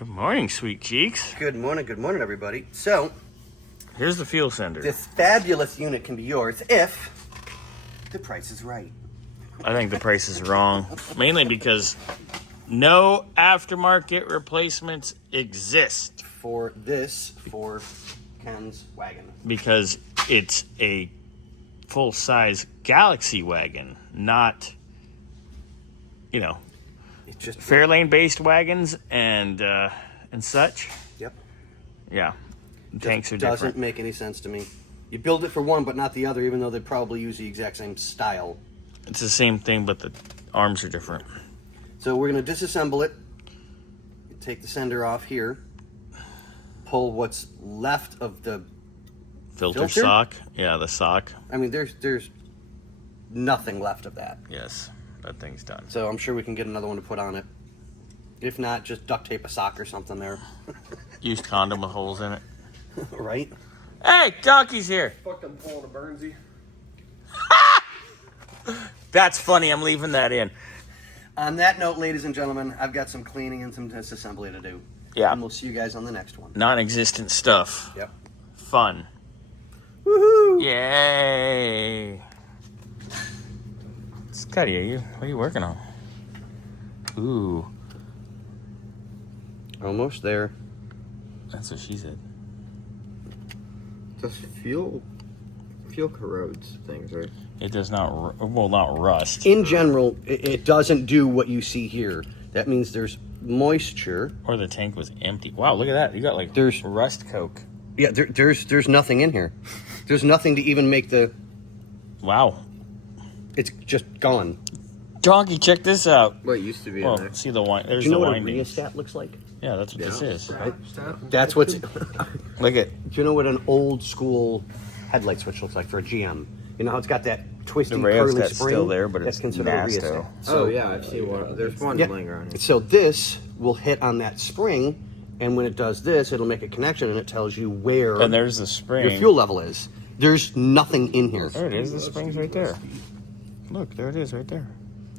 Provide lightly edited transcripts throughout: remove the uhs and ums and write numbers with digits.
Good morning, sweet cheeks. Good morning, everybody. So, here's the fuel sender. this fabulous unit can be yours if the price is right. I think the price is wrong, mainly because no aftermarket replacements exist. For this, for Ken's wagon. Because it's a full-size Galaxy wagon, not, It's just Fairlane-based wagons and such. Yep. Yeah, the tanks are Doesn't different. make any sense to me. You build it for one, but not the other, even though they probably use the exact same style. It's the same thing, but the arms are different. So we're going to disassemble it. Take the sender off here. Pull what's left of the Filter sock. Yeah, the sock. I mean, there's nothing left of that. Yes, that thing's done. So I'm sure we can get another one to put on it. If not, just duct tape a sock or something there. Used condom with holes in it. Right? Hey, Donkey's here. Fuck, I'm pulling a Bernsey. That's funny. I'm leaving that in. On that note, ladies and gentlemen, I've got some cleaning and some disassembly to do. Yeah. And we'll see you guys on the next one. Non-existent stuff. Yep. Fun. Woohoo! Yay. Scotty, what are you working on? Ooh. Almost there. That's what she said. Does fuel corrodes things, right? It does not, not rust. In general, it doesn't do what you see here. That means there's moisture. Or the tank was empty. Wow, look at that. You got There's rust coke. Yeah, there's nothing in here. There's nothing to even make the... Wow. It's just gone. Donkey, check this out. What used to be Oh, in there? see the wine. There's Do you know the what a windings. rheostat looks like? Yeah, that's what this is. Right? That's what's... Look at. Do you know what an old school headlight switch looks like for a GM? You know how it's got that twisty, The curly rheostat's spring? still there, but that's it's considered a masto. rheostat. Oh, yeah, I've seen one. There's one laying around here. So this will hit on that spring, and when it does this, it'll make a connection, and it tells you where And there's the spring. your fuel level is. There's nothing in here. There it is. The spring's right there. Look, there it is right there.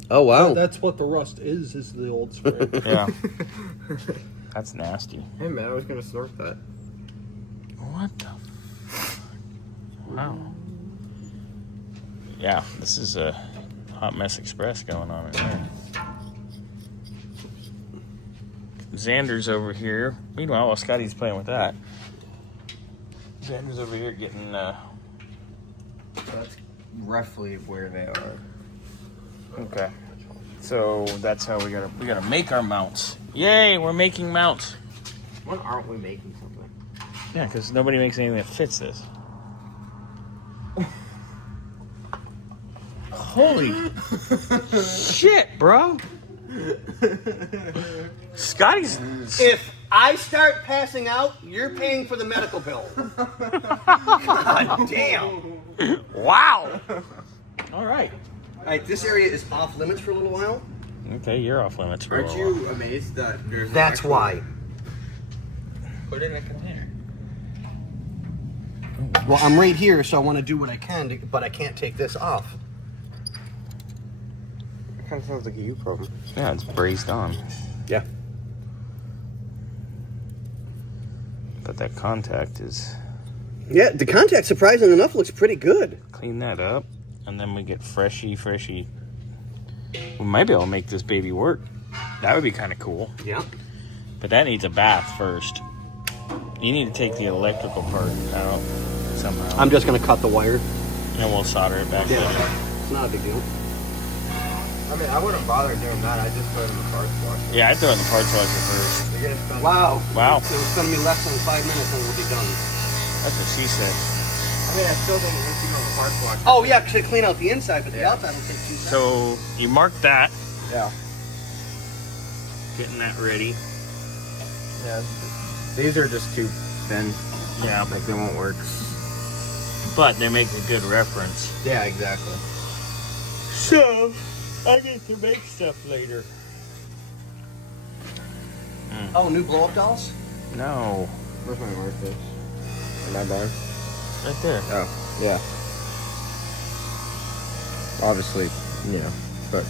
Oh, wow. That's what the rust is the old spring. Yeah. That's nasty. Hey, man, I was going to snort that. What the fuck? Wow. Yeah, this is a hot mess express going on in there. Xander's over here. Meanwhile, while Scotty's playing with that, Xander's over here getting, That's roughly where they are. okay. So that's how we gotta make our mounts. Yay, we're making mounts. When aren't we making something? Yeah, because nobody makes anything that fits this. Holy shit, bro. Scotty's... If I start passing out, you're paying for the medical bill. God damn. Wow. All right. All right, this area is off limits for a little while. Okay, you're off limits for a Aren't little while. you amazed that there's That's why. Put it in a container. Well, I'm right here, so I want to do what I can, but I can't take this off. It kind of sounds like a you problem. Yeah, it's braced on. Yeah. But that contact is... Yeah, the contact, surprisingly enough, looks pretty good. Clean that up, and then we get freshy. We might be able to make this baby work. That would be kind of cool. Yeah. But that needs a bath first. You need to take the electrical part out somehow. I'm just going to cut the wire. And then we'll solder it back in. It's not a big deal. I mean, I wouldn't bother doing that. I just put it in the parts washer. Yeah, I'd throw it in the parts washer first. You're gonna spend Wow. Wow. So it's going to be less than 5 minutes and we'll be done. That's what she said. I mean, I still think anything on the parts washer. Oh, yeah, to clean out the inside, but the outside will take 2 seconds. So you mark that. Yeah. Getting that ready. Yeah. These are just too thin. Yeah, Like, they won't work. but they make a good reference. Yeah, exactly. So I get to make stuff later. Oh, new blow-up dolls? No. Where's my marker? Am I done? Right there. Oh, yeah. Obviously, but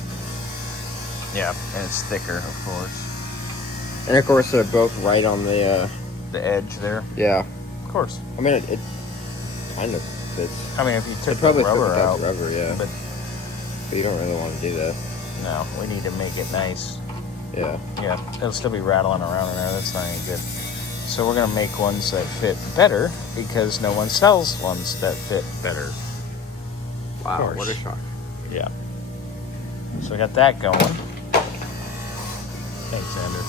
Yeah, and it's thicker, of course. And of course, they're both right on the. The edge there. Yeah. Of course. I mean, it kind of fits. I mean, if you took It the probably rubber fits out. without the rubber, yeah. But But you don't really want to do that. no, we need to make it nice. Yeah. Yeah, it'll still be rattling around in there. That's not any good. So we're going to make ones that fit better because no one sells ones that fit better. Wow, course. what a shock. Yeah. So we got that going. Thanks, Andrew.